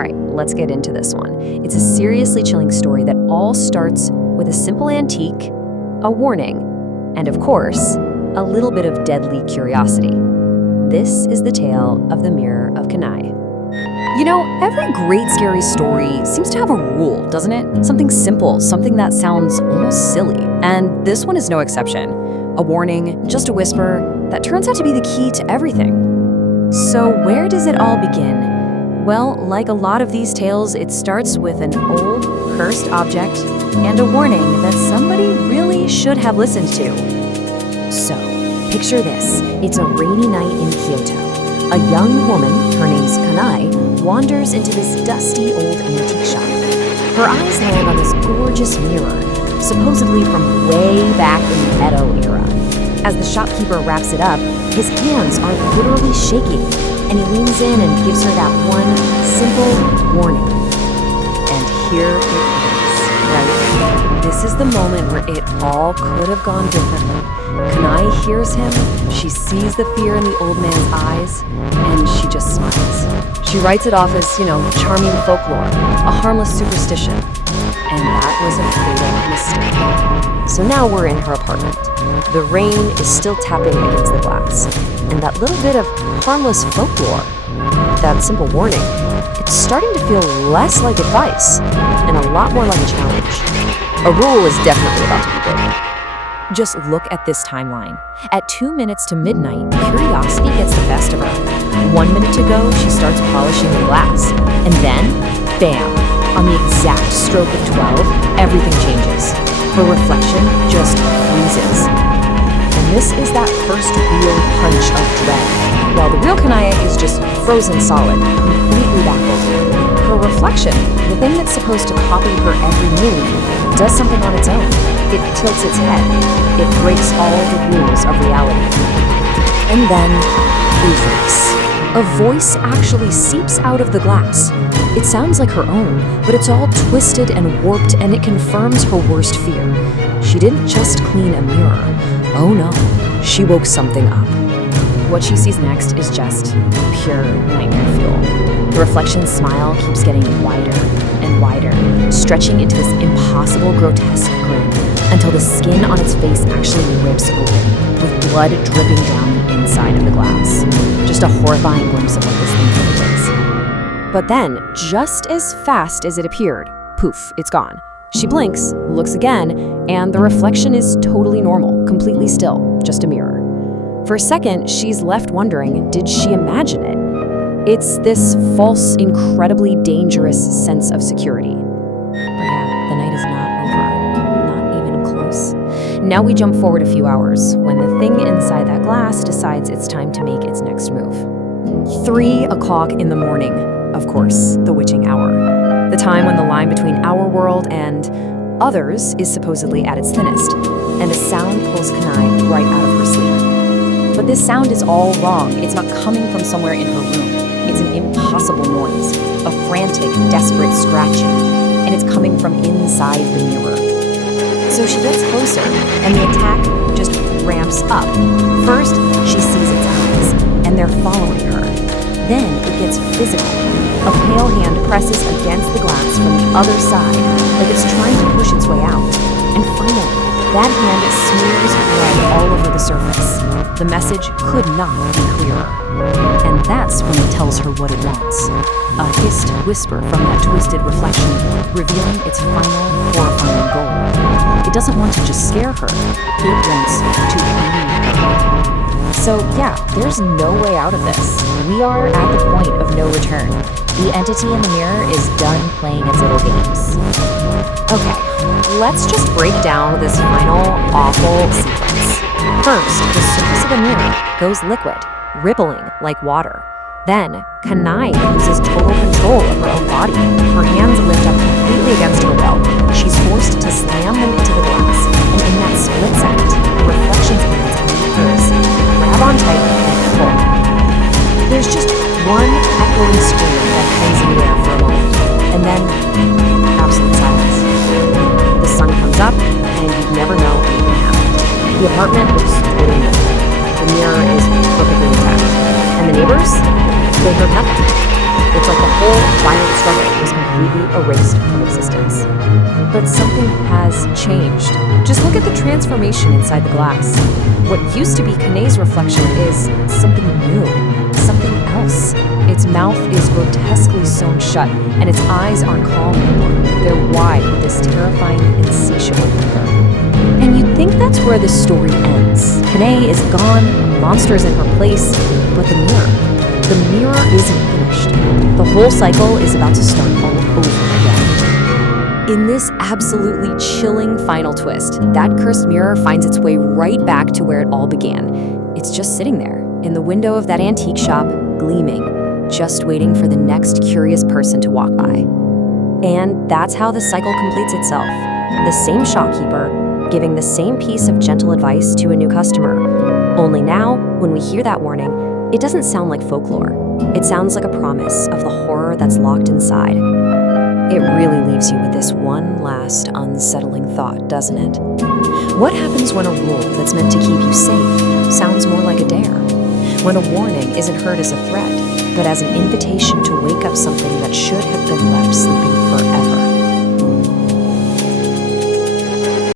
All right, let's get into this one. It's a seriously chilling story that all starts with a simple antique, a warning, and of course, a little bit of deadly curiosity. This is the tale of the Mirror of Kanae. You know, every great scary story seems to have a rule, doesn't it? Something simple, something that sounds almost silly. And this one is no exception. A warning, just a whisper, that turns out to be the key to everything. So where does it all begin? Well, like a lot of these tales, it starts with an old, cursed object and a warning that somebody really should have listened to. So, picture this. It's a rainy night in Kyoto. A young woman, her name's Kanae, wanders into this dusty old antique shop. Her eyes land on this gorgeous mirror, supposedly from way back in the Edo era. As the shopkeeper wraps it up, his hands are literally shaking, and he leans in and gives her that one simple warning. And here it is, right? This is the moment where it all could have gone differently. Kanae hears him, she sees the fear in the old man's eyes, and she just smiles. She writes it off as, charming folklore, a harmless superstition. And that was a fatal mistake. So now we're in her apartment. The rain is still tapping against the glass. And that little bit of harmless folklore, that simple warning, it's starting to feel less like advice and a lot more like a challenge. A rule is definitely about to be broken. Just look at this timeline. At 2 minutes to midnight, curiosity gets the best of her. 1 minute to go, she starts polishing the glass. And then, bam! On the exact stroke of 12, everything changes. Her reflection just freezes. And this is that first real punch of dread. While the real Kanae is just frozen solid, completely baffled. Her reflection, the thing that's supposed to copy her every move, does something on its own. It tilts its head. It breaks all the rules of reality. And then, a voice. A voice actually seeps out of the glass. It sounds like her own, but it's all twisted and warped, and it confirms her worst fear. She didn't just clean a mirror. Oh no, she woke something up. What she sees next is just pure nightmare fuel. The reflection's smile keeps getting wider and wider, stretching into this impossible, grotesque grin, until the skin on its face actually rips open, with blood dripping down the inside of the glass. Just a horrifying glimpse of what this thing really is. But then, just as fast as it appeared, poof, it's gone. She blinks, looks again, and the reflection is totally normal, completely still, just a mirror. For a second, she's left wondering, did she imagine it? It's this false, incredibly dangerous sense of security. But yeah, the night is not over. Not even close. Now we jump forward a few hours, when the thing inside that glass decides it's time to make its next move. 3 o'clock in the morning, of course, the witching hour. The time when the line between our world and others is supposedly at its thinnest, and a sound pulls Kanae right out of her sleep. But this sound is all wrong. It's not coming from somewhere in her room. It's an impossible noise, a frantic, desperate scratching, and it's coming from inside the mirror. So she gets closer, and the attack just ramps up. First, she sees its eyes, and they're following her. Then it gets physical. A pale hand presses against the glass from the other side, like it's trying to push its way out. And finally, that hand smears blood all over the surface. The message could not be clearer. And that's when it tells her what it wants. A hissed whisper from that twisted reflection, revealing its final, horrifying goal. It doesn't want to just scare her. It wants to leave her. So yeah, there's no way out of this. We are at the point of no return. The entity in the mirror is done playing its little games. Okay, let's just break down this final, awful sequence. First, the surface of the mirror goes liquid, rippling like water. Then, Kanae loses total control of her own body. Her hands lift up completely against her will. She's forced to slam them into the glass, and in that split second, the reflection's hands meet hers, grab on tight, and pull. There's just one echoing scream that hangs in the air for a moment, and then absolute silence. The sun comes up, and you'd never know anything happened. The apartment looks totally normal. The mirror is perfectly intact. And the neighbors? They heard nothing. It's like the whole violent struggle was completely erased from existence. But something has changed. Just look at the transformation inside the glass. What used to be Kanae's reflection is something new, something else. Its mouth is grotesquely sewn shut, and its eyes aren't calm anymore. They're wide with this terrifying, insatiable hunger. And you'd think that's where the story ends. Kanae is gone, a monster is in her place, but the mirror isn't finished. The whole cycle is about to start all over again. In this absolutely chilling final twist, that cursed mirror finds its way right back to where it all began. It's just sitting there, in the window of that antique shop, gleaming, just waiting for the next curious person to walk by. And that's how the cycle completes itself. The same shopkeeper, giving the same piece of gentle advice to a new customer. Only now, when we hear that warning, it doesn't sound like folklore. It sounds like a promise of the horror that's locked inside. It really leaves you with this one last unsettling thought, doesn't it? What happens when a rule that's meant to keep you safe sounds more like a dare? When a warning isn't heard as a threat, but as an invitation to wake up something that should have been left sleeping forever?